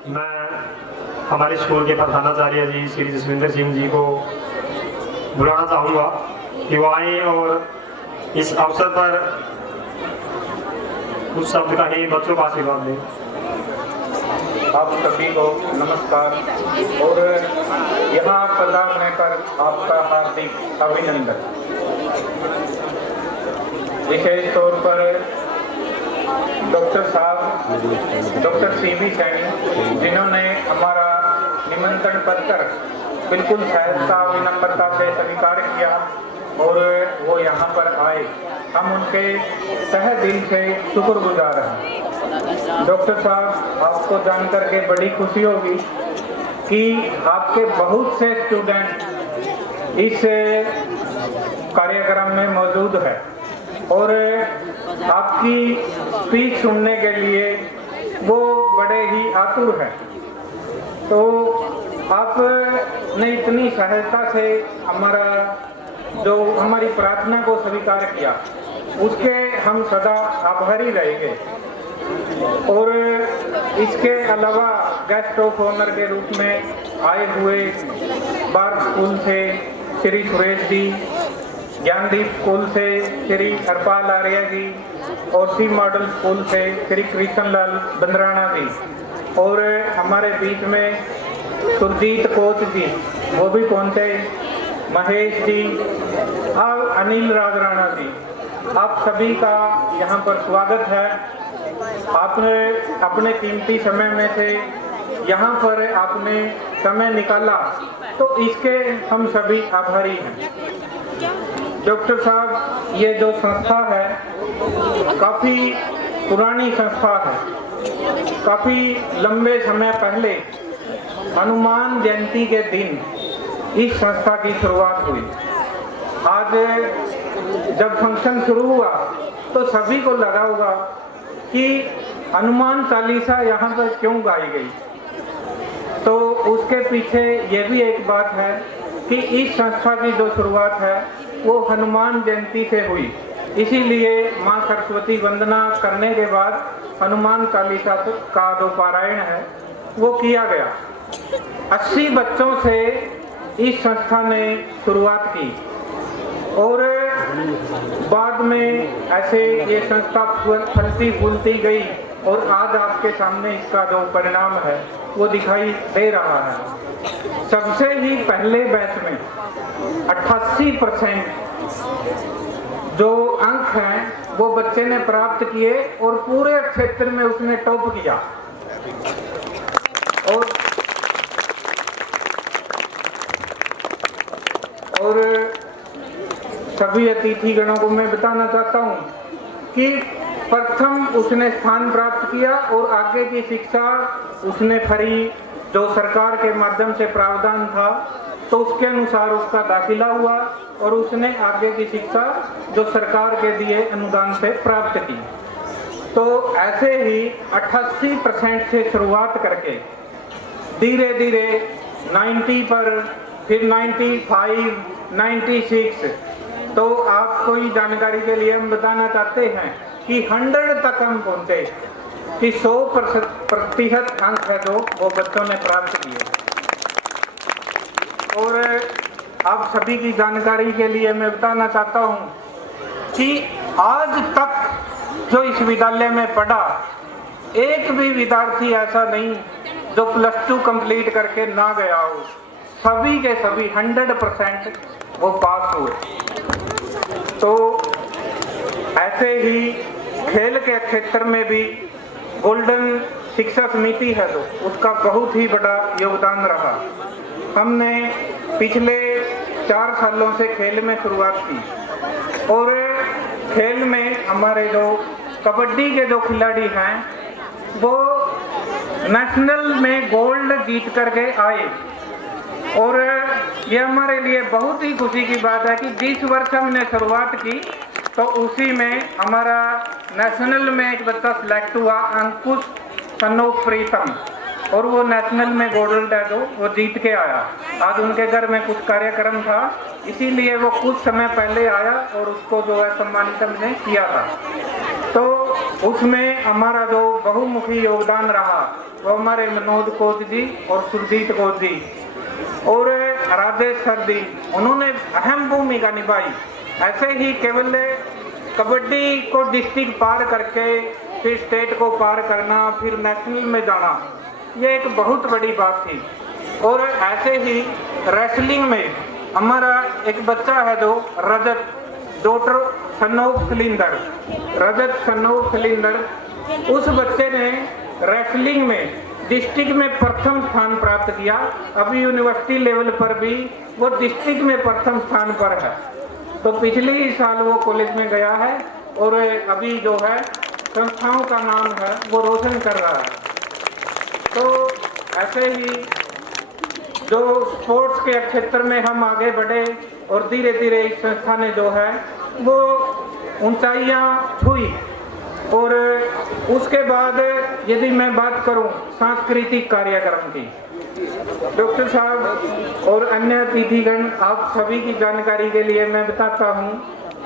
मैं हमारे स्कूल के प्रधानाचार्य जी श्री जसविंदर सिंह जी को बुलाना चाहूँगा कि वो आए और इस अवसर पर कुछ शब्द कहें, बच्चों का आशीर्वाद दें। आप सभी को नमस्कार और यहाँ पधार होने पर आपका हार्दिक अभिनंदन। विशेष तौर पर डॉक्टर साहब डॉक्टर सीवी सैनी जिन्होंने हमारा निमंत्रण पत्र बिल्कुल सहजता विनम्रता से स्वीकार किया और वो यहाँ पर आए, हम उनके तहे दिल से शुक्रगुजार हैं। डॉक्टर साहब, आपको जानकर के बड़ी खुशी होगी कि आपके बहुत से स्टूडेंट इस कार्यक्रम में मौजूद है और आपकी स्पीच सुनने के लिए वो बड़े ही आतुर हैं। तो आपने इतनी सहजता से हमारी प्रार्थना को स्वीकार किया, उसके हम सदा आभारी रहेंगे। और इसके अलावा गेस्ट ऑफ ऑनर के रूप में आए हुए बार स्कूल से श्री सुरेश जी, ज्ञानदीप स्कूल से श्री हरपाल आर्य जी और सी मॉडल स्कूल से श्री कृष्णलाल बंदराना जी, और हमारे बीच में सुरजीत कोच जी वो भी पहुंचे, महेश जी और अनिल राजराणा जी, आप सभी का यहाँ पर स्वागत है। आपने अपने कीमती समय में से यहाँ पर आपने समय निकाला, तो इसके हम सभी आभारी हैं। डॉक्टर साहब, ये जो संस्था है काफ़ी पुरानी संस्था है। काफ़ी लंबे समय पहले हनुमान जयंती के दिन इस संस्था की शुरुआत हुई। आज जब फंक्शन शुरू हुआ तो सभी को लगा होगा कि हनुमान चालीसा यहाँ पर क्यों गाई गई। तो उसके पीछे ये भी एक बात है कि इस संस्था की जो शुरुआत है वो हनुमान जयंती से हुई, इसीलिए माँ सरस्वती वंदना करने के बाद हनुमान चालीसा का जो पारायण है वो किया गया। 80 बच्चों से इस संस्था ने शुरुआत की और बाद में ऐसे ये संस्था फलती फूलती गई और आज आपके सामने इसका जो परिणाम है वो दिखाई दे रहा है। सबसे ही पहले बैच में 88% जो अंक हैं वो बच्चे ने प्राप्त किए और पूरे क्षेत्र में उसने टॉप किया। और सभी अतिथि गणों को मैं बताना चाहता हूँ कि प्रथम उसने स्थान प्राप्त किया और आगे की शिक्षा उसने फ्री जो सरकार के माध्यम से प्रावधान था तो उसके अनुसार उसका दाखिला हुआ और उसने आगे की शिक्षा जो सरकार के दिए अनुदान से प्राप्त की। तो ऐसे ही 88% से शुरुआत करके धीरे धीरे 90 पर, फिर 95, 96, तो आपको ही जानकारी के लिए हम बताना चाहते हैं कि 100 तक हम पहुंचे कि 100% अंक है जो वो बच्चों ने प्राप्त किए। और आप सभी की जानकारी के लिए मैं बताना चाहता हूं कि आज तक जो इस विद्यालय में पढ़ा एक भी विद्यार्थी ऐसा नहीं जो +2 कंप्लीट करके ना गया हो। सभी के सभी 100% वो पास हुए। तो ऐसे ही खेल के क्षेत्र में भी गोल्डन शिक्षा समिति है तो उसका बहुत ही बड़ा योगदान रहा। हमने पिछले 4 सालों से खेल में शुरुआत की और खेल में हमारे जो कबड्डी के जो खिलाड़ी हैं वो नेशनल में गोल्ड जीत करके आए और ये हमारे लिए बहुत ही खुशी की बात है कि जिस वर्ष हमने शुरुआत की तो उसी में हमारा नेशनल में एक बच्चा सिलेक्ट हुआ, अंकुश सनोप प्रीतम, और वो नेशनल में गोल्ड है तो वो जीत के आया। आज उनके घर में कुछ कार्यक्रम था इसीलिए वो कुछ समय पहले आया और उसको जो है सम्मानित हमने किया था। तो उसमें हमारा जो बहुमुखी योगदान रहा वो हमारे मनोज कोच जी और सुरजीत कोच जी और राजेश सर जी, उन्होंने अहम भूमिका निभाई। ऐसे ही केवल कबड्डी को डिस्ट्रिक्ट पार करके फिर स्टेट को पार करना, फिर नेशनल में जाना, ये एक बहुत बड़ी बात थी। और ऐसे ही रेसलिंग में हमारा एक बच्चा है जो रजत, डॉक्टर सन्नोव सिलिंडर, रजत सन्नोव सिलिंडर, उस बच्चे ने रेसलिंग में डिस्ट्रिक्ट में प्रथम स्थान प्राप्त किया। अभी यूनिवर्सिटी लेवल पर भी वो डिस्ट्रिक्ट में प्रथम स्थान पर है। तो पिछले ही साल वो कॉलेज में गया है और अभी जो है संस्थाओं का नाम है वो रोशन कर रहा है। तो ऐसे ही जो स्पोर्ट्स के क्षेत्र में हम आगे बढ़े और धीरे धीरे इस संस्था ने जो है वो ऊंचाइयां छुई। और उसके बाद यदि मैं बात करूं सांस्कृतिक कार्यक्रम की, डॉक्टर साहब और अन्य अतिथिगण, आप सभी की जानकारी के लिए मैं बताता हूं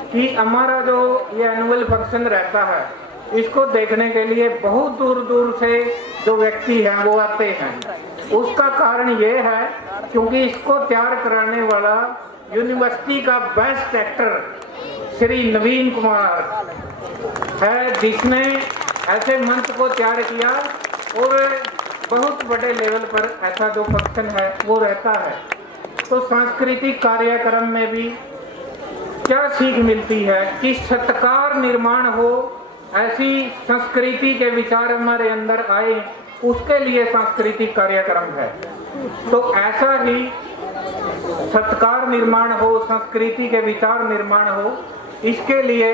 कि हमारा जो ये एनुअल फंक्शन रहता है, इसको देखने के लिए बहुत दूर दूर से जो व्यक्ति हैं वो आते हैं। उसका कारण ये है क्योंकि इसको तैयार कराने वाला यूनिवर्सिटी का बेस्ट एक्टर श्री नवीन कुमार है, जिसने ऐसे मंच को तैयार किया और बहुत बड़े लेवल पर ऐसा जो फंक्शन है वो रहता है। तो सांस्कृतिक कार्यक्रम में भी क्या सीख मिलती है कि सत्कार निर्माण हो, ऐसी संस्कृति के विचार हमारे अंदर आए, उसके लिए सांस्कृतिक कार्यक्रम है। तो ऐसा ही सत्कार निर्माण हो, संस्कृति के विचार निर्माण हो, इसके लिए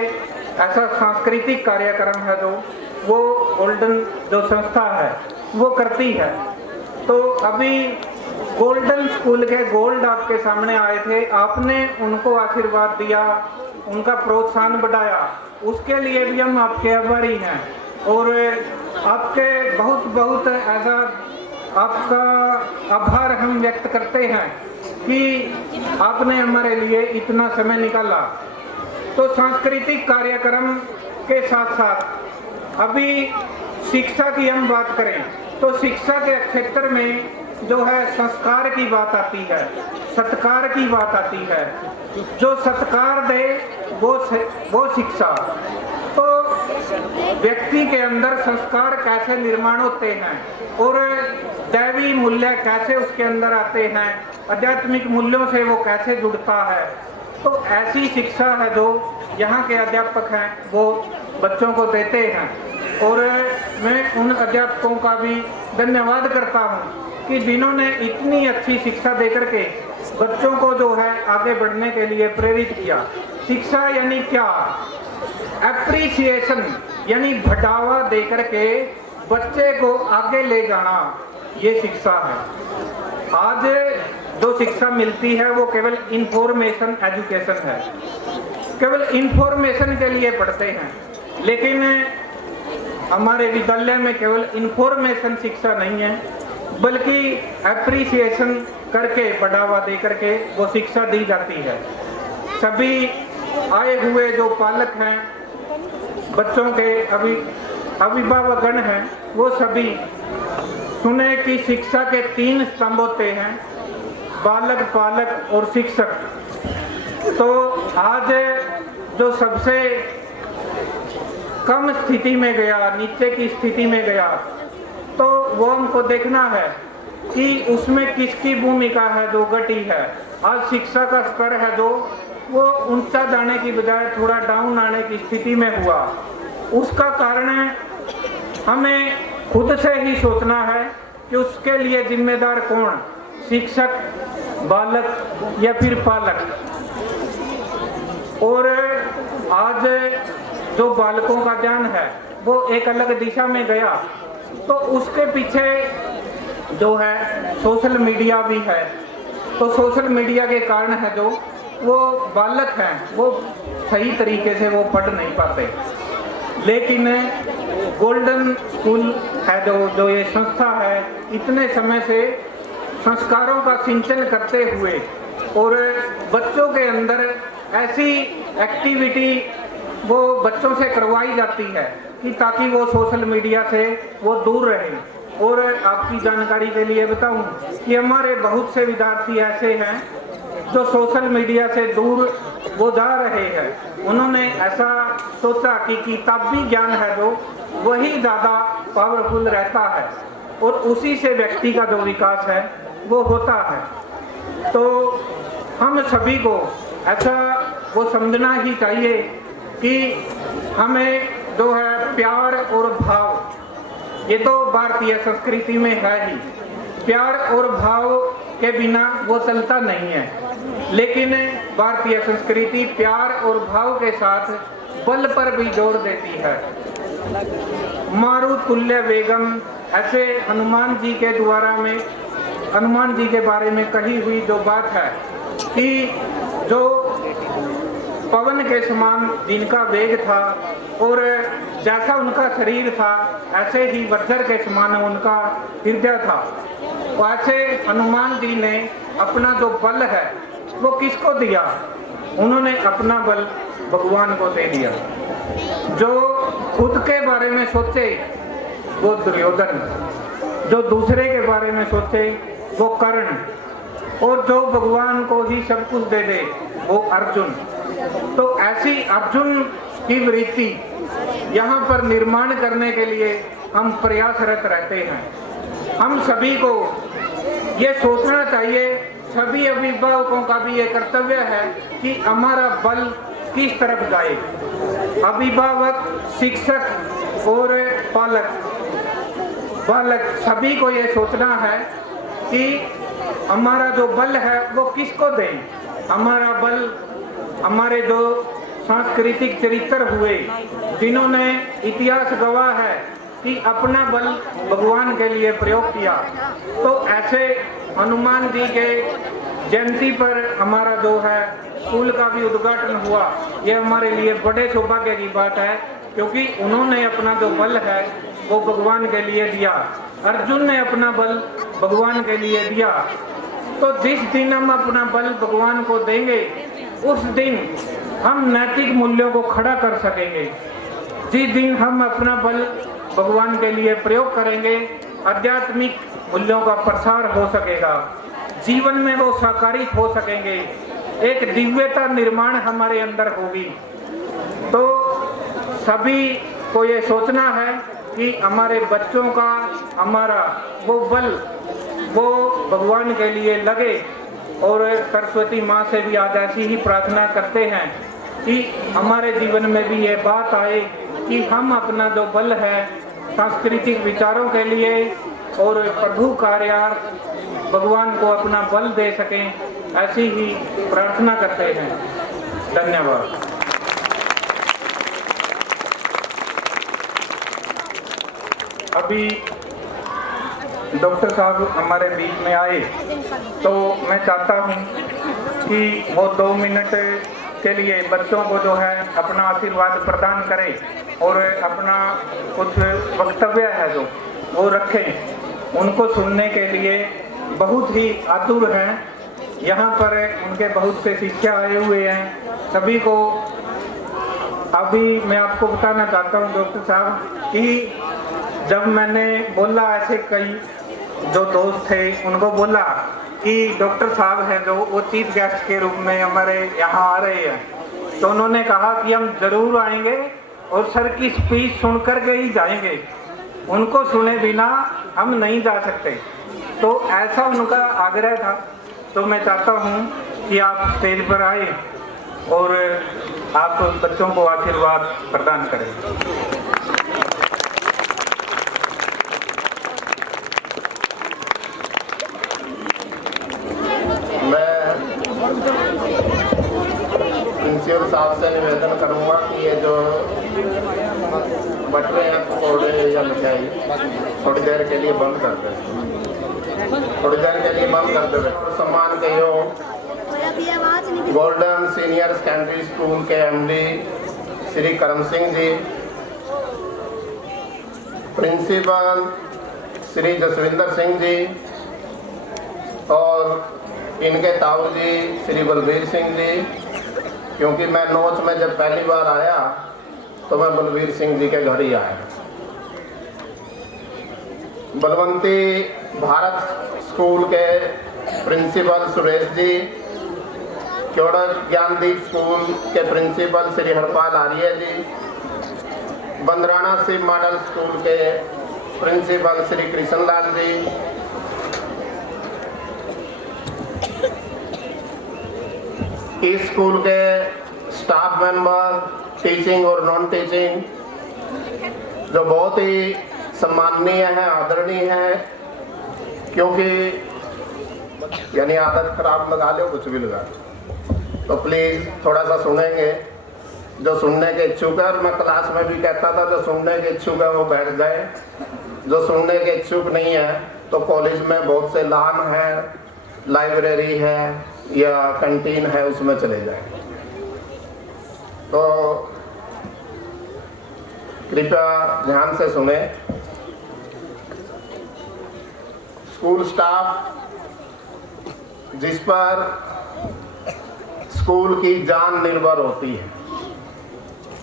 ऐसा सांस्कृतिक कार्यक्रम है जो वो गोल्डन जो संस्था है वो करती है। तो अभी गोल्डन स्कूल के गोल्ड आपके सामने आए थे, आपने उनको आशीर्वाद दिया, उनका प्रोत्साहन बढ़ाया, उसके लिए भी हम आपके आभारी हैं। और आपके बहुत बहुत ऐसा आपका आभार हम व्यक्त करते हैं कि आपने हमारे लिए इतना समय निकाला। तो सांस्कृतिक कार्यक्रम के साथ साथ अभी शिक्षा की हम बात करें तो शिक्षा के क्षेत्र में जो है संस्कार की बात आती है, सत्कार की बात आती है। जो सत्कार दे वो शिक्षा। तो व्यक्ति के अंदर संस्कार कैसे निर्माण होते हैं और दैवी मूल्य कैसे उसके अंदर आते हैं, आध्यात्मिक मूल्यों से वो कैसे जुड़ता है, तो ऐसी शिक्षा है जो यहाँ के अध्यापक हैं वो बच्चों को देते हैं। और मैं उन अध्यापकों का भी धन्यवाद करता हूँ कि जिन्होंने इतनी अच्छी शिक्षा देकर के बच्चों को जो है आगे बढ़ने के लिए प्रेरित किया। शिक्षा यानी क्या? एप्रिसिएशन यानी बढ़ावा देकर के बच्चे को आगे ले जाना, ये शिक्षा है। आज जो शिक्षा मिलती है वो केवल इंफॉर्मेशन एजुकेशन है, केवल इंफॉर्मेशन के लिए पढ़ते हैं। लेकिन हमारे विद्यालय में केवल इंफॉर्मेशन शिक्षा नहीं है, बल्कि एप्रिसिएशन करके बढ़ावा दे करके वो शिक्षा दी जाती है। सभी आए हुए जो पालक हैं, बच्चों के अभिभावकगण हैं, वो सभी सुने कि शिक्षा के 3 स्तंभ होते हैं, बालक, पालक और शिक्षक। तो आज जो सबसे कम स्थिति में गया, नीचे की स्थिति में गया, तो वो हमको देखना है कि उसमें किसकी भूमिका है जो घटी है। आज शिक्षा का स्तर है जो वो ऊंचा जाने की बजाय थोड़ा डाउन आने की स्थिति में हुआ। उसका कारण हमें खुद से ही सोचना है कि उसके लिए जिम्मेदार कौन, शिक्षक, बालक या फिर पालक। और आज जो बालकों का ध्यान है वो एक अलग दिशा में गया, तो उसके पीछे जो है सोशल मीडिया भी है। तो सोशल मीडिया के कारण है जो वो बालक हैं वो सही तरीके से वो पढ़ नहीं पाते। लेकिन गोल्डन स्कूल है जो ये संस्था है, इतने समय से संस्कारों का सिंचन करते हुए और बच्चों के अंदर ऐसी एक्टिविटी वो बच्चों से करवाई जाती है कि ताकि वो सोशल मीडिया से वो दूर रहें। और आपकी जानकारी के लिए बताऊं कि हमारे बहुत से विद्यार्थी ऐसे हैं जो सोशल मीडिया से दूर वो जा रहे हैं। उन्होंने ऐसा सोचा कि किताबी ज्ञान है जो वही ज़्यादा पावरफुल रहता है और उसी से व्यक्ति का जो विकास है वो होता है। तो हम सभी को ऐसा वो समझना ही चाहिए कि हमें जो है प्यार और भाव, ये तो भारतीय संस्कृति में है ही, प्यार और भाव के बिना वो चलता नहीं है। लेकिन भारतीय संस्कृति प्यार और भाव के साथ बल पर भी जोर देती है। मारुत तुल्य वेगम, ऐसे हनुमान जी के द्वारा में, हनुमान जी के बारे में कही हुई जो बात है कि जो पवन के समान जिनका वेग था और जैसा उनका शरीर था ऐसे ही वज्र के समान उनका हृदय था। वैसे हनुमान जी ने अपना जो बल है वो किसको दिया? उन्होंने अपना बल भगवान को दे दिया। जो खुद के बारे में सोचे वो दुर्योधन, जो दूसरे के बारे में सोचे वो कर्ण, और जो भगवान को ही सब कुछ दे दे वो अर्जुन। तो ऐसी अर्जुन की वृत्ति यहाँ पर निर्माण करने के लिए हम प्रयासरत रहते हैं। हम सभी को ये सोचना चाहिए, सभी अभिभावकों का भी ये कर्तव्य है कि हमारा बल किस तरफ जाए। अभिभावक, शिक्षक और बालक सभी को ये सोचना है कि हमारा जो बल है वो किसको दें। हमारा बल हमारे जो सांस्कृतिक चरित्र हुए, जिन्होंने इतिहास गवाह है कि अपना बल भगवान के लिए प्रयोग किया। तो ऐसे हनुमान जी के जयंती पर हमारा जो है स्कूल का भी उद्घाटन हुआ, ये हमारे लिए बड़े सौभाग्य की बात है, क्योंकि उन्होंने अपना जो बल है वो भगवान के लिए दिया। अर्जुन ने अपना बल भगवान के लिए दिया। तो जिस दिन हम अपना बल भगवान को देंगे उस दिन हम नैतिक मूल्यों को खड़ा कर सकेंगे। जिस दिन हम अपना बल भगवान के लिए प्रयोग करेंगे, आध्यात्मिक मूल्यों का प्रसार हो सकेगा, जीवन में वो साकारित हो सकेंगे, एक दिव्यता निर्माण हमारे अंदर होगी। तो सभी को ये सोचना है कि हमारे बच्चों का हमारा वो बल वो भगवान के लिए लगे। और सरस्वती माँ से भी आज ऐसी ही प्रार्थना करते हैं कि हमारे जीवन में भी ये बात आए कि हम अपना जो बल है सांस्कृतिक विचारों के लिए और प्रभु कार्यार्थ भगवान को अपना बल दे सकें, ऐसी ही प्रार्थना करते हैं। धन्यवाद। अभी डॉक्टर साहब हमारे बीच में आए, तो मैं चाहता हूं कि वो 2 मिनट के लिए बच्चों को जो है अपना आशीर्वाद प्रदान करें और अपना कुछ वक्तव्य है जो वो रखें। उनको सुनने के लिए बहुत ही आतुर हैं। यहाँ पर उनके बहुत से शिष्य आए हुए हैं। सभी को अभी मैं आपको बताना चाहता हूँ डॉक्टर साहब कि जब मैंने बोला, ऐसे कई जो दोस्त थे उनको बोला कि डॉक्टर साहब हैं जो वो चीफ गेस्ट के रूप में हमारे यहाँ आ रहे हैं, तो उन्होंने कहा कि हम जरूर आएंगे और सर की स्पीच सुनकर के ही जाएंगे, उनको सुने बिना हम नहीं जा सकते। तो ऐसा उनका आग्रह था। तो मैं चाहता हूँ कि आप स्टेज पर आए और आप बच्चों को आशीर्वाद प्रदान करें। प्रिंसिपल साहब से निवेदन करूंगा कि ये जो बट रहे हैं पकौड़े या मिठाई थोड़ी देर के लिए बंद कर दें, थोड़ी देर के लिए बंद कर दें। सम्मान के योग गोल्डन सीनियर सेकेंडरी स्कूल के एमडी श्री करम सिंह जी, प्रिंसिपल श्री जसविंदर सिंह जी और इनके ताऊ जी श्री बलबीर सिंह जी। क्योंकि मैं नोच में जब पहली बार आया तो मैं बलवीर सिंह जी के घर ही आया। बलवंती भारत स्कूल के प्रिंसिपल सुरेश जी, क्योड़क ज्ञानदीप स्कूल के प्रिंसिपल श्री हरपाल आर्य जी, बंदराना शिव मॉडल स्कूल के प्रिंसिपल श्री कृष्णलाल जी, इस स्कूल के स्टाफ मेंबर, टीचिंग और नॉन टीचिंग, जो बहुत ही सम्माननीय है, आदरणीय है, क्योंकि यानी आदत खराब लगा लो कुछ भी लगा, तो प्लीज थोड़ा सा सुनेंगे। जो सुनने के इच्छुक है, और मैं क्लास में भी कहता था जो सुनने के इच्छुक है वो बैठ जाए, जो सुनने के इच्छुक नहीं है तो कॉलेज में बहुत से लॉन है, लाइब्रेरी है या कैंटीन है, उसमें चले जाए। तो कृपया ध्यान से सुने। स्कूल स्टाफ जिस पर स्कूल की जान निर्भर होती है,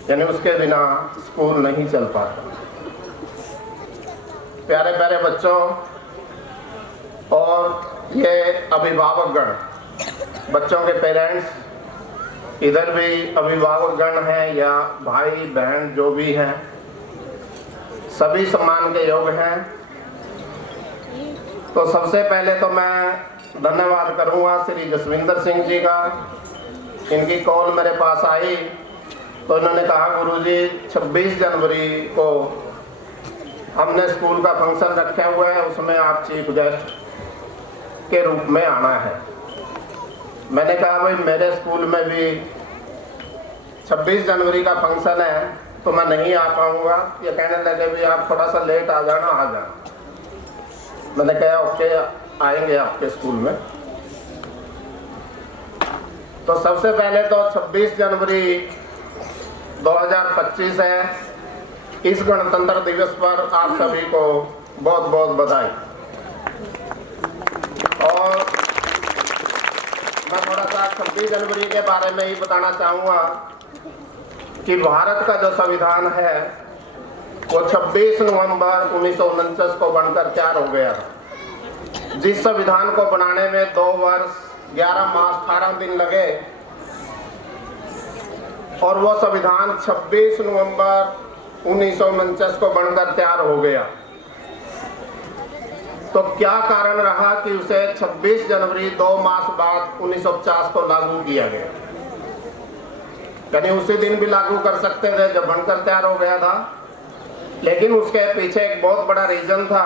यानी उसके बिना स्कूल नहीं चल पाता। प्यारे प्यारे बच्चों और ये अभिभावकगण, बच्चों के पेरेंट्स, इधर भी अभिभावकगण हैं या भाई बहन जो भी हैं, सभी सम्मान के योग्य हैं। तो सबसे पहले तो मैं धन्यवाद करूंगा श्री जसविंदर सिंह जी का। इनकी कॉल मेरे पास आई तो इन्होंने कहा गुरुजी 26 जनवरी को हमने स्कूल का फंक्शन रखे हुए है, उसमें आप चीफ गेस्ट के रूप में आना है। मैंने कहा भाई मेरे स्कूल में भी 26 जनवरी का फंक्शन है तो मैं नहीं आ पाऊंगा। ये कहने लगे भी आप थोड़ा सा लेट आ जाना, आ जाना। मैंने कहा ओके, आएंगे आपके स्कूल में। तो सबसे पहले तो 26 जनवरी 2025 है। इस गणतंत्र दिवस पर आप सभी को बहुत बहुत बधाई। और मैं थोड़ा सा 26 जनवरी के बारे में ही बताना चाहूँगा कि भारत का जो संविधान है वो 26 नवंबर 1949 को बनकर तैयार हो गया था। जिस संविधान को बनाने में 2 वर्ष 11 मास 18 दिन लगे और वो संविधान 26 नवंबर 1949 को बनकर तैयार हो गया। तो क्या कारण रहा कि उसे 26 जनवरी 2 मास बाद 1950 को लागू किया गया? यानी उसी दिन भी लागू कर सकते थे जब बनकर तैयार हो गया था, लेकिन उसके पीछे एक बहुत बड़ा रीजन था।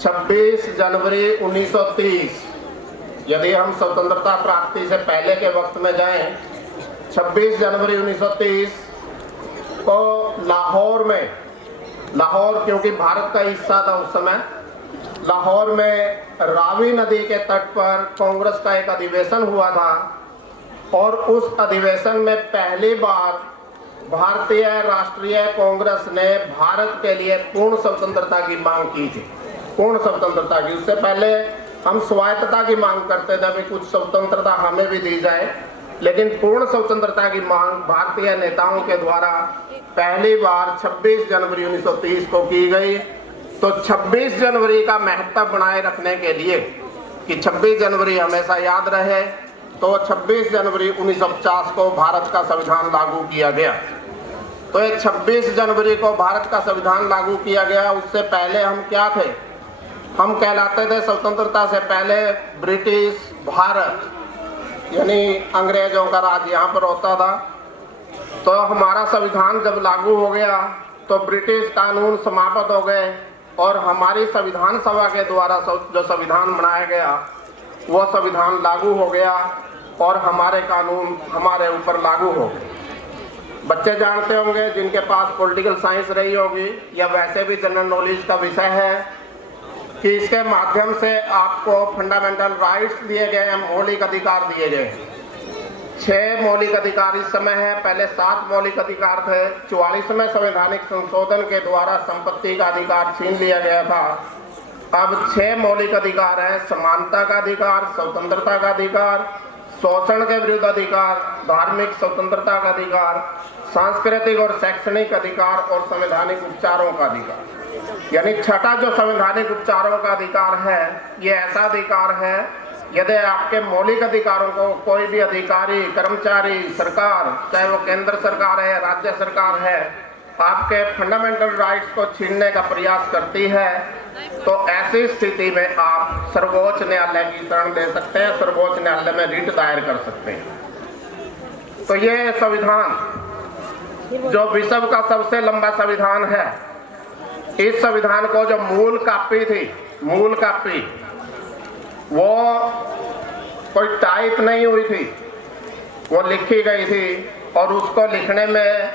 26 जनवरी 1930, यदि हम स्वतंत्रता प्राप्ति से पहले के वक्त में जाएं, 26 जनवरी 1930 को लाहौर में, लाहौर क्योंकि भारत का हिस्सा था उस समय, लाहौर में रावी नदी के तट पर कांग्रेस का एक अधिवेशन हुआ था और उस अधिवेशन में पहली बार भारतीय राष्ट्रीय कांग्रेस ने भारत के लिए पूर्ण स्वतंत्रता की मांग की थी। पूर्ण स्वतंत्रता की, उससे पहले हम स्वायत्तता की मांग करते थे, अभी कुछ स्वतंत्रता हमें भी दी जाए, लेकिन पूर्ण स्वतंत्रता की मांग भारतीय नेताओं के द्वारा पहली बार 26 जनवरी 1930 को की गई। तो 26 जनवरी का महत्व बनाए रखने के लिए कि 26 जनवरी हमेशा याद रहे, तो 26 जनवरी 1950 को भारत का संविधान लागू किया गया। तो ये 26 जनवरी को भारत का संविधान लागू किया गया। उससे पहले हम क्या थे? हम कहलाते थे स्वतंत्रता से पहले ब्रिटिश भारत, यानी अंग्रेजों का राज यहाँ पर होता था। तो हमारा संविधान जब लागू हो गया तो ब्रिटिश कानून समाप्त हो गए और हमारी संविधान सभा के द्वारा जो संविधान बनाया गया वो संविधान लागू हो गया और हमारे कानून हमारे ऊपर लागू हो गए। बच्चे जानते होंगे जिनके पास पॉलिटिकल साइंस रही होगी या वैसे भी जनरल नॉलेज का विषय है कि इसके माध्यम से आपको फंडामेंटल राइट्स दिए गए हैं, मौलिक अधिकार दिए गए हैं। 6 मौलिक अधिकार इस समय है, पहले 7 मौलिक अधिकार थे। 44वें संवैधानिक संशोधन के द्वारा संपत्ति का अधिकार छीन लिया गया था। अब 6 मौलिक अधिकार हैं: समानता का अधिकार, स्वतंत्रता का अधिकार, शोषण के विरुद्ध अधिकार, धार्मिक स्वतंत्रता का अधिकार, सांस्कृतिक और शैक्षणिक अधिकार और संवैधानिक उपचारों का अधिकार। यानी छठा जो संवैधानिक उपचारों का अधिकार है, ये ऐसा अधिकार है यदि आपके मौलिक अधिकारों को कोई भी अधिकारी, कर्मचारी, सरकार, चाहे वो केंद्र सरकार है, राज्य सरकार है, आपके फंडामेंटल राइट्स को छीनने का प्रयास करती है, तो ऐसी स्थिति में आप सर्वोच्च न्यायालय की शरण ले सकते हैं, सर्वोच्च न्यायालय में रिट दायर कर सकते हैं। तो ये संविधान जो विश्व का सबसे लंबा संविधान है, इस संविधान को जो मूल कॉपी थी, मूल कॉपी वो कोई टाइप नहीं हुई थी, वो लिखी गई थी और उसको लिखने में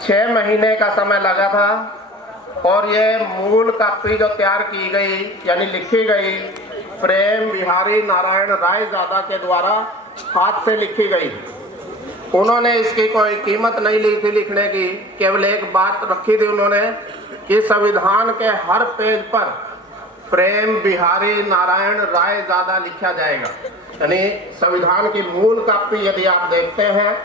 6 महीने का समय लगा था। और ये मूल कॉपी जो तैयार की गई यानी लिखी गई प्रेम बिहारी नारायण रायजादा के द्वारा हाथ से लिखी गई। उन्होंने इसकी कोई कीमत नहीं ली थी लिखने की, केवल एक बात रखी थी उन्होंने कि संविधान के हर पेज पर प्रेम बिहारी नारायण रायजादा लिखा जाएगा। यानी संविधान की मूल कॉपी यदि आप देखते हैं,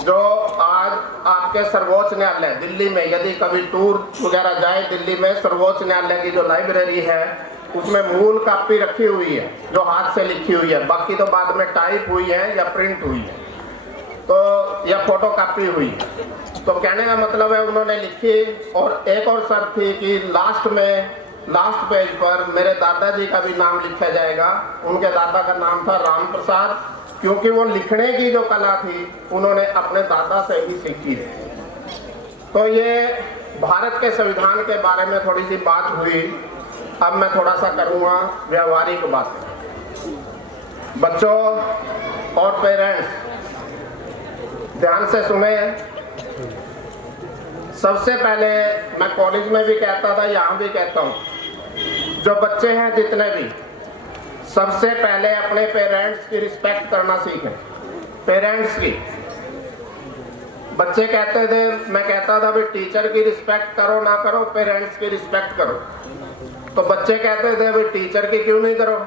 जो आज आपके सर्वोच्च न्यायालय दिल्ली में यदि कभी टूर वगैरह जाए, दिल्ली में सर्वोच्च न्यायालय की जो लाइब्रेरी है उसमें मूल कॉपी रखी हुई है जो हाथ से लिखी हुई है, बाकी तो बाद में टाइप हुई है या प्रिंट हुई है, तो या फोटो कॉपी हुई है। तो कहने का मतलब है उन्होंने लिखी। और एक और शर्त थी कि लास्ट पेज पर मेरे दादाजी का भी नाम लिखा जाएगा। उनके दादा का नाम था राम प्रसाद, क्योंकि वो लिखने की जो कला थी उन्होंने अपने दादा से ही सीखी थी। तो ये भारत के संविधान के बारे में थोड़ी सी बात हुई। अब मैं थोड़ा सा करूँगा व्यवहारिक बातें। बच्चों और पेरेंट्स ध्यान से सुने। सबसे पहले मैं कॉलेज में भी कहता था, यहाँ भी कहता हूँ, जो बच्चे हैं जितने भी, सबसे पहले अपने पेरेंट्स की रिस्पेक्ट करना सीखें। पेरेंट्स की, बच्चे कहते थे, मैं कहता था भी टीचर की रिस्पेक्ट करो ना करो, पेरेंट्स की रिस्पेक्ट करो। तो बच्चे कहते थे भी टीचर की क्यों नहीं करो।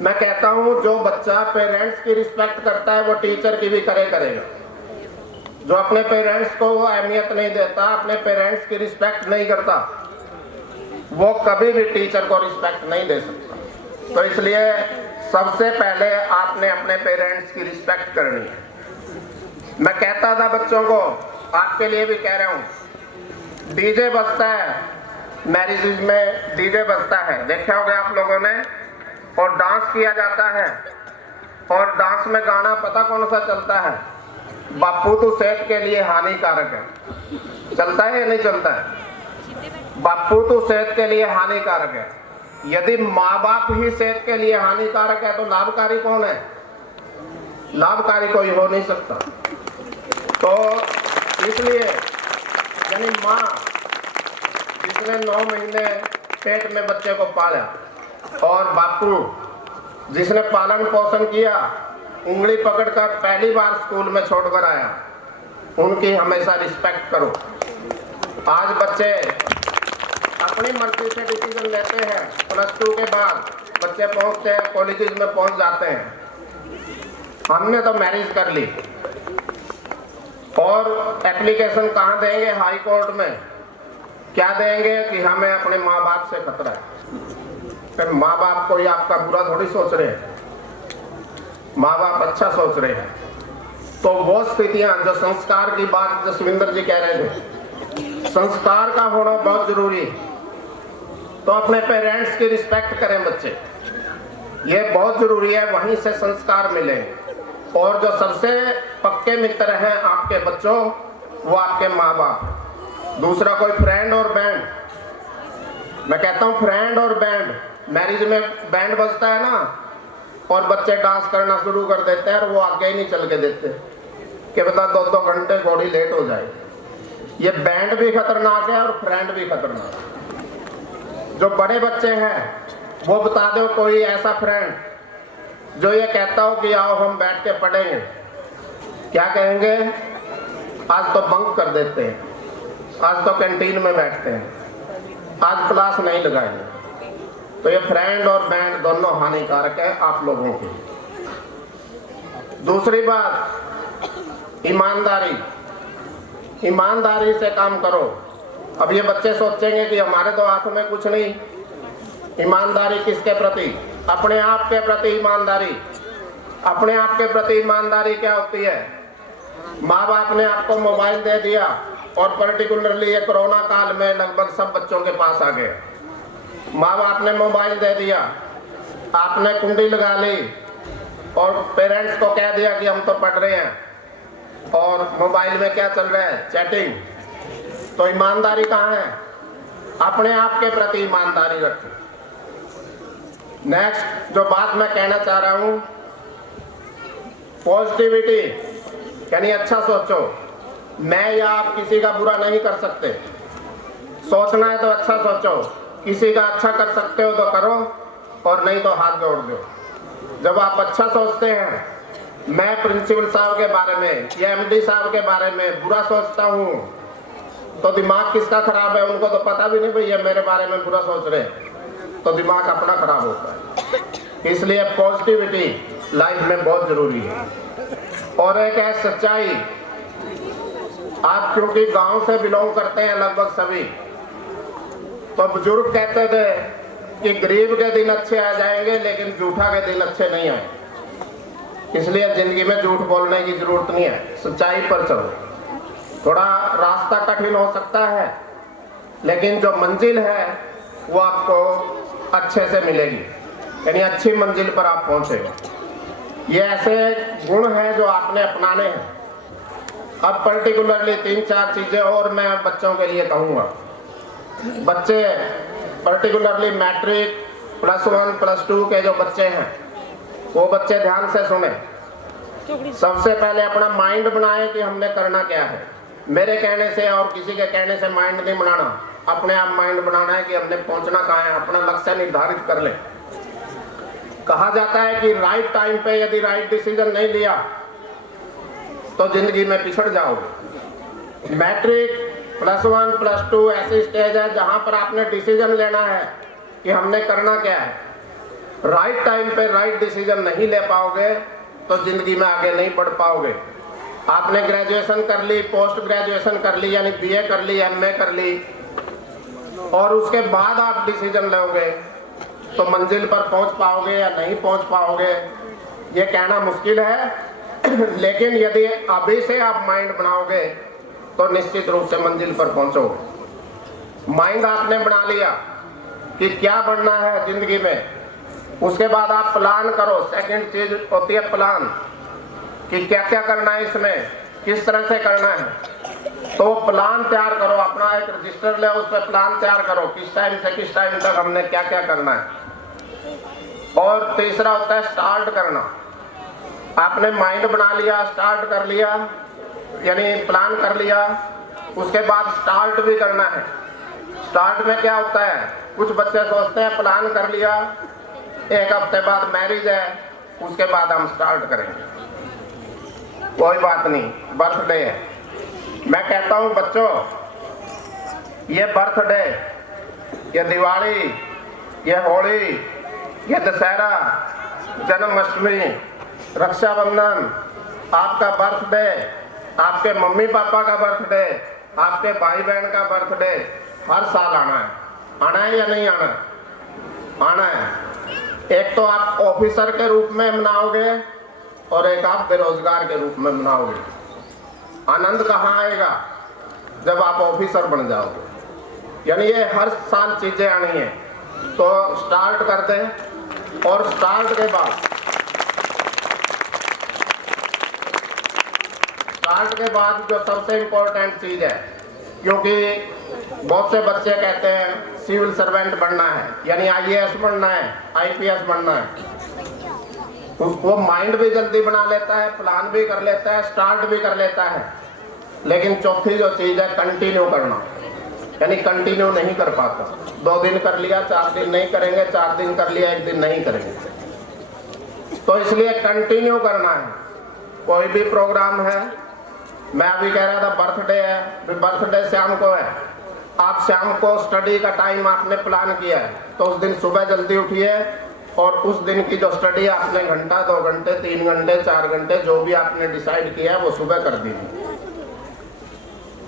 मैं कहता हूँ जो बच्चा पेरेंट्स की रिस्पेक्ट करता है वो टीचर की भी करेगा। जो अपने पेरेंट्स को वो अहमियत नहीं देता, अपने पेरेंट्स की रिस्पेक्ट नहीं करता, वो कभी भी टीचर को रिस्पेक्ट नहीं दे सकता। तो इसलिए सबसे पहले आपने अपने पेरेंट्स की रिस्पेक्ट करनी है। मैं कहता था बच्चों को, आपके लिए भी कह रहा हूँ, डीजे बजता है, मैरिजेज में डीजे बजता है, देखा होगा आप लोगों ने, और डांस किया जाता है। और डांस में गाना पता कौन सा चलता है? बापू तो सेहत के लिए हानिकारक है। चलता है या नहीं चलता है? बापू तो सेहत के लिए हानिकारक है। यदि माँ बाप ही सेहत के लिए हानिकारक है तो लाभकारी कौन है? लाभकारी कोई हो नहीं सकता। तो इसलिए यानी माँ जिसने 9 महीने पेट में बच्चे को पाला और बापू जिसने पालन पोषण किया, उंगली पकड़कर पहली बार स्कूल में छोड़कर आया, उनकी हमेशा रिस्पेक्ट करो। आज बच्चे अपनी मर्जी से डिसीजन लेते हैं। +2 के बाद बच्चे पहुंचते हैं, कॉलेजेस में पहुंच जाते हैं। हमने तो मैरिज कर ली और एप्लीकेशन कहाँ देंगे? हाई कोर्ट में। क्या देंगे कि हमें अपने माँ बाप से खतरा है। फिर माँ बाप कोई आपका बुरा थोड़ी सोच रहे हैं, माँ बाप अच्छा सोच रहे हैं। तो वो स्थितियां, जो संस्कार की बात जसविंदर जी कह रहे थे, संस्कार का होना बहुत जरूरी। तो अपने पेरेंट्स की रिस्पेक्ट करें बच्चे, ये बहुत जरूरी है, वहीं से संस्कार मिलेंगे। और जो सबसे पक्के मित्र हैं आपके बच्चों, वो आपके माँ बाप। दूसरा कोई फ्रेंड और बैंड। मैं कहता हूँ फ्रेंड और बैंड। मैरिज में बैंड बजता है ना, और बच्चे डांस करना शुरू कर देते हैं और वो आगे ही नहीं चल के देते कि बता 2-2 घंटे घोड़ी लेट हो जाए। ये बैंड भी खतरनाक है और फ्रेंड भी खतरनाक है। जो बड़े बच्चे हैं वो बता दो कोई ऐसा फ्रेंड जो ये कहता हो कि आओ हम बैठ के पढ़ेंगे, क्या कहेंगे? आज तो बंक कर देते हैं, आज तो कैंटीन में बैठते हैं, आज क्लास नहीं लगाएंगे। तो ये फ्रेंड और बैंड दोनों हानिकारक है आप लोगों के। दूसरी बात, ईमानदारी, ईमानदारी से काम करो। अब ये बच्चे सोचेंगे कि हमारे तो हाथ में कुछ नहीं। ईमानदारी किसके प्रति? अपने आप के प्रति ईमानदारी। अपने आप के प्रति ईमानदारी क्या होती है? माँ बाप ने आपको मोबाइल दे दिया और पर्टिकुलरली ये कोरोना काल में लगभग सब बच्चों के पास आ गए। माँ बाप ने मोबाइल दे दिया, आपने कुंडी लगा ली और पेरेंट्स को कह दिया कि हम तो पढ़ रहे हैं और मोबाइल में क्या चल रहा है, चैटिंग। तो ईमानदारी कहाँ है? अपने आप के प्रति ईमानदारी रखें। नेक्स्ट जो बात मैं कहना चाह रहा हूं, पॉजिटिविटी, यानी अच्छा सोचो। मैं या आप किसी का बुरा नहीं कर सकते। सोचना है तो अच्छा सोचो। किसी का अच्छा कर सकते हो तो करो और नहीं तो हाथ जोड़ दो। जब आप अच्छा सोचते हैं, मैं प्रिंसिपल साहब के बारे में या एमडी साहब के बारे में बुरा सोचता हूँ तो दिमाग किसका खराब है? उनको तो पता भी नहीं भैया मेरे बारे में बुरा सोच रहे, तो दिमाग अपना खराब होता है। इसलिए पॉजिटिविटी लाइफ में बहुत जरूरी है। और एक है सच्चाई। आप क्योंकि गांव से बिलोंग करते हैं लगभग सभी, तो बुजुर्ग कहते थे कि गरीब के दिन अच्छे आ जाएंगे लेकिन झूठा के दिन अच्छे नहीं आए। इसलिए जिंदगी में झूठ बोलने की जरूरत नहीं है, सच्चाई पर चलो। थोड़ा रास्ता कठिन हो सकता है लेकिन जो मंजिल है वो आपको अच्छे से मिलेगी, यानी अच्छी मंजिल पर आप पहुंचे। ये ऐसे गुण हैं जो आपने अपनाने हैं। अब पर्टिकुलरली 3-4 चीजें और मैं बच्चों के लिए कहूँगा। बच्चे पर्टिकुलरली मैट्रिक +1 +2 के जो बच्चे हैं वो बच्चे ध्यान से सुने। सबसे पहले अपना माइंड बनाए कि हमने करना क्या है। मेरे कहने से और किसी के कहने से माइंड नहीं बनाना, अपने आप माइंड बनाना है कि हमने पहुंचना कहाँ है। अपना लक्ष्य निर्धारित कर ले। कहा जाता है कि राइट टाइम पे यदि राइट डिसीजन नहीं लिया तो जिंदगी में पिछड़ जाओगे। मैट्रिक +1 +2 ऐसी स्टेज है जहां पर आपने डिसीजन लेना है कि हमने करना क्या है। राइट टाइम पे राइट डिसीजन नहीं ले पाओगे तो जिंदगी में आगे नहीं बढ़ पाओगे। आपने ग्रेजुएशन कर ली, पोस्ट ग्रेजुएशन कर ली, यानी बीए कर ली, एमए कर ली, और उसके बाद आप डिसीजन लोगे तो मंजिल पर पहुंच पाओगे या नहीं पहुंच पाओगे ये कहना मुश्किल है। लेकिन यदि अभी से आप माइंड बनाओगे तो निश्चित रूप से मंजिल पर पहुंचोगे। माइंड आपने बना लिया कि क्या बनना है जिंदगी में, उसके बाद आप प्लान करो। सेकंड चीज होती है प्लान, कि क्या क्या करना है, इसमें किस तरह से करना है। तो प्लान तैयार करो, अपना एक रजिस्टर ले, उस पर प्लान तैयार करो किस टाइम से किस टाइम तक हमने क्या क्या करना है। और तीसरा होता है स्टार्ट करना। आपने माइंड बना लिया, स्टार्ट कर लिया, यानी प्लान कर लिया, उसके बाद स्टार्ट भी करना है। स्टार्ट में क्या होता है, कुछ बच्चे सोचते हैं प्लान कर लिया, 1 हफ्ते बाद मैरिज है, उसके बाद हम स्टार्ट करेंगे। कोई बात नहीं, बर्थडे है। मैं कहता हूं बच्चों, ये बर्थडे, ये दिवाली, ये होली, ये दशहरा, जन्माष्टमी, रक्षाबंधन, आपका बर्थडे, आपके मम्मी पापा का बर्थडे, आपके भाई बहन का बर्थडे हर साल आना है। आना है या नहीं आना है? आना है। एक तो आप ऑफिसर के रूप में मनाओगे और एक आप बेरोजगार के रूप में मनाओगे। आनंद कहाँ आएगा? जब आप ऑफिसर बन जाओगे। यानी ये हर साल चीजें आनी है। तो स्टार्ट कर दें, और स्टार्ट के बाद जो सबसे इम्पोर्टेंट चीज है, क्योंकि बहुत से बच्चे कहते हैं सिविल सर्वेंट बनना है, यानी IAS बनना है, IPS बनना है। वो माइंड भी जल्दी बना लेता है, प्लान भी कर लेता है, स्टार्ट भी कर लेता है, लेकिन चौथी जो चीज है कंटिन्यू करना, यानी कंटिन्यू नहीं कर पाता। 2 दिन कर लिया, 4 दिन नहीं करेंगे, 4 दिन कर लिया, 1 दिन नहीं करेंगे। तो इसलिए कंटिन्यू करना है। कोई भी प्रोग्राम है, मैं अभी कह रहा था बर्थडे है, बर्थडे शाम को है, आप शाम को स्टडी का टाइम आपने प्लान किया है, तो उस दिन सुबह जल्दी उठिए, और उस दिन की जो स्टडी आपने घंटा 2 घंटे 3 घंटे 4 घंटे जो भी आपने डिसाइड किया वो सुबह कर दीजिए।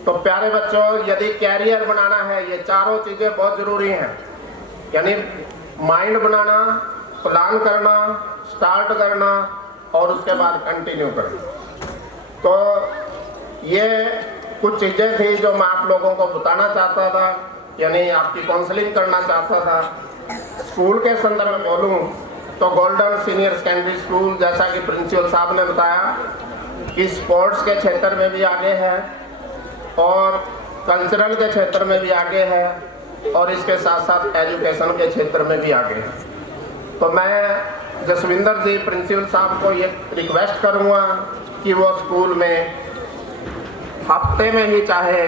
तो प्यारे बच्चों, यदि कैरियर बनाना है, ये चारों चीज़ें बहुत ज़रूरी हैं। यानी माइंड बनाना, प्लान करना, स्टार्ट करना और उसके बाद कंटिन्यू करना। तो ये कुछ चीज़ें थी जो मैं आप लोगों को बताना चाहता था, यानी आपकी काउंसलिंग करना चाहता था। स्कूल के संदर्भ में बोलूँ तो गोल्डन सीनियर सेकेंडरी स्कूल, जैसा कि प्रिंसिपल साहब ने बताया कि स्पोर्ट्स के क्षेत्र में भी आगे है और कल्चरल के क्षेत्र में भी आगे है और इसके साथ साथ एजुकेशन के क्षेत्र में भी आगे है। तो मैं जसविंदर जी प्रिंसिपल साहब को ये रिक्वेस्ट करूँगा कि वो स्कूल में हफ्ते में ही चाहे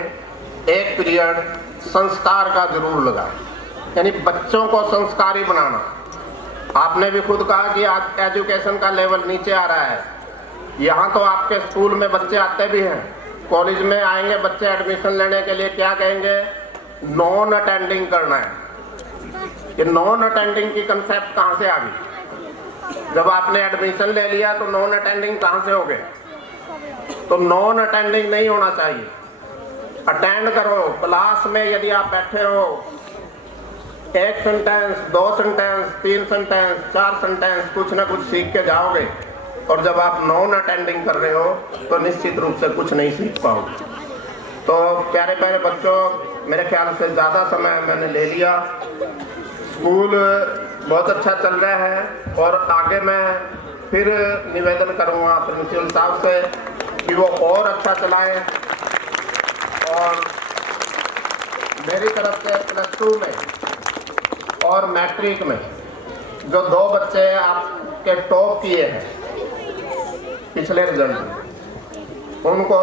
एक पीरियड संस्कार का जरूर लगाए, यानी बच्चों को संस्कारी बनाना। आपने भी खुद कहा कि आज एजुकेशन का लेवल नीचे आ रहा है। यहाँ तो आपके स्कूल में बच्चे आते भी हैं, कॉलेज में आएंगे बच्चे एडमिशन लेने के लिए, क्या कहेंगे, नॉन अटेंडिंग करना है। ये नॉन अटेंडिंग की कंसेप्ट कहाँ से आ गई? जब आपने एडमिशन ले लिया तो नॉन अटेंडिंग कहाँ से हो गए? तो नॉन अटेंडिंग नहीं होना चाहिए। अटेंड करो क्लास में। यदि आप बैठे हो, 1 सेंटेंस 2 सेंटेंस 3 सेंटेंस 4 सेंटेंस कुछ ना कुछ सीख के जाओगे, और जब आप नॉन अटेंडिंग कर रहे हो तो निश्चित रूप से कुछ नहीं सीख पाओगे। तो प्यारे प्यारे बच्चों, मेरे ख्याल से ज़्यादा समय मैंने ले लिया। स्कूल बहुत अच्छा चल रहा है और आगे मैं फिर निवेदन करूँगा प्रिंसिपल साहब से कि वो और अच्छा चलाएं। और मेरी तरफ से +2 में और मैट्रिक में जो 2 बच्चे आपके टॉप किए हैं पिछले रिजल्ट में, उनको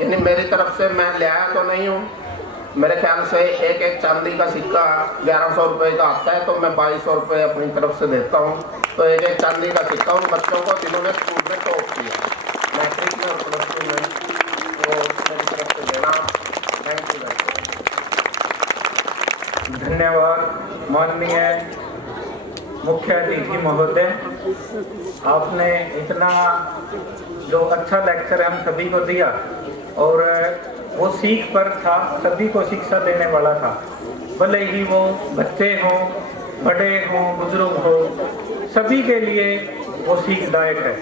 यानी मेरी तरफ से मैं ले आया तो नहीं हूँ। मेरे ख्याल से एक चांदी का सिक्का 1100 रुपये का आता है, तो मैं 2200 रुपये अपनी तरफ से देता हूँ। तो एक चांदी का सिक्का उन बच्चों को जिन्होंने स्कूल में टॉप किया मैट्रिक में और +2 में, तो मेरी तरफ से देना। Thank you. धन्यवाद माननीय मुख्य अतिथि महोदय, आपने इतना जो अच्छा लेक्चर हम सभी को दिया और वो सीख पर था, सभी को शिक्षा देने वाला था। भले ही वो बच्चे हों, बड़े हों, बुजुर्ग हों, सभी के लिए वो सीखदायक है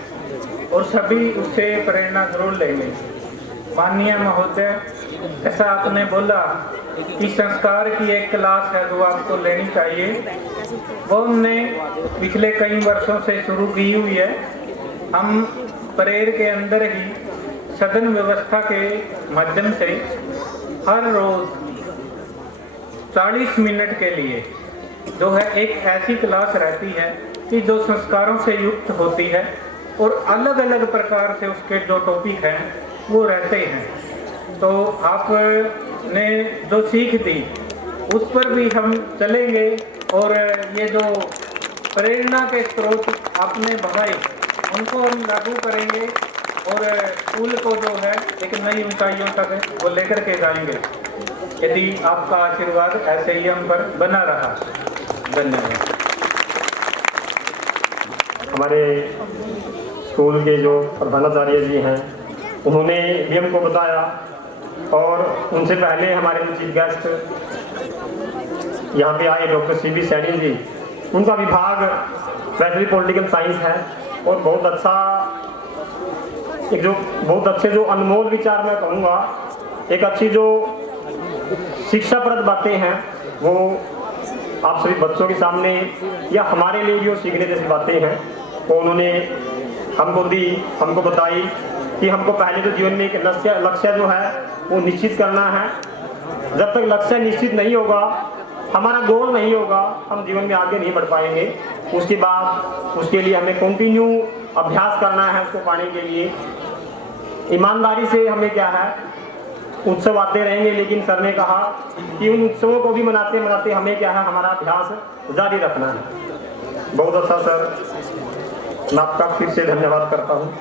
और सभी उससे प्रेरणा जरूर लेंगे। माननीय महोदय, ऐसा आपने बोला कि संस्कार की एक क्लास है जो आपको लेनी चाहिए, वो हमने पिछले कई वर्षों से शुरू की हुई है। हम परेड के अंदर ही सदन व्यवस्था के माध्यम से हर रोज 40 मिनट के लिए जो है एक ऐसी क्लास रहती है कि जो संस्कारों से युक्त होती है और अलग अलग प्रकार से उसके जो टॉपिक हैं वो रहते हैं। तो आपने जो सीख दी उस पर भी हम चलेंगे और ये जो प्रेरणा के स्रोत आपने बढ़ाए उनको हम लागू करेंगे और स्कूल को जो है एक नई ऊंचाइयों तक वो लेकर के जाएंगे, यदि आपका आशीर्वाद ऐसे ही हम पर बना रहा। धन्यवाद। हमारे स्कूल के जो प्रधानाचार्य जी हैं उन्होंने भी हमको बताया, और उनसे पहले हमारे चीफ गेस्ट यहाँ पे आए डॉक्टर CB सैनी जी, उनका विभाग वैसे भी पॉलिटिकल साइंस है और बहुत अच्छे जो अनमोल विचार मैं कहूँगा, एक अच्छी जो शिक्षाप्रद बातें हैं वो आप सभी बच्चों के सामने या हमारे लिए जो सीखने जैसी बातें हैं वो उन्होंने हमको दी, हमको बताई कि हमको पहले तो जीवन में एक लक्ष्य जो है वो निश्चित करना है। जब तक लक्ष्य निश्चित नहीं होगा, हमारा गोल नहीं होगा, हम जीवन में आगे नहीं बढ़ पाएंगे। उसके बाद उसके लिए हमें कंटिन्यू अभ्यास करना है। उसको पाने के लिए ईमानदारी से हमें क्या है, उत्सव आते रहेंगे, लेकिन सर ने कहा कि उन उत्सवों को भी मनाते मनाते हमें क्या है, हमारा अभ्यास जारी रखना है। बहुत अच्छा सर, मैं आपका फिर से धन्यवाद करता हूँ।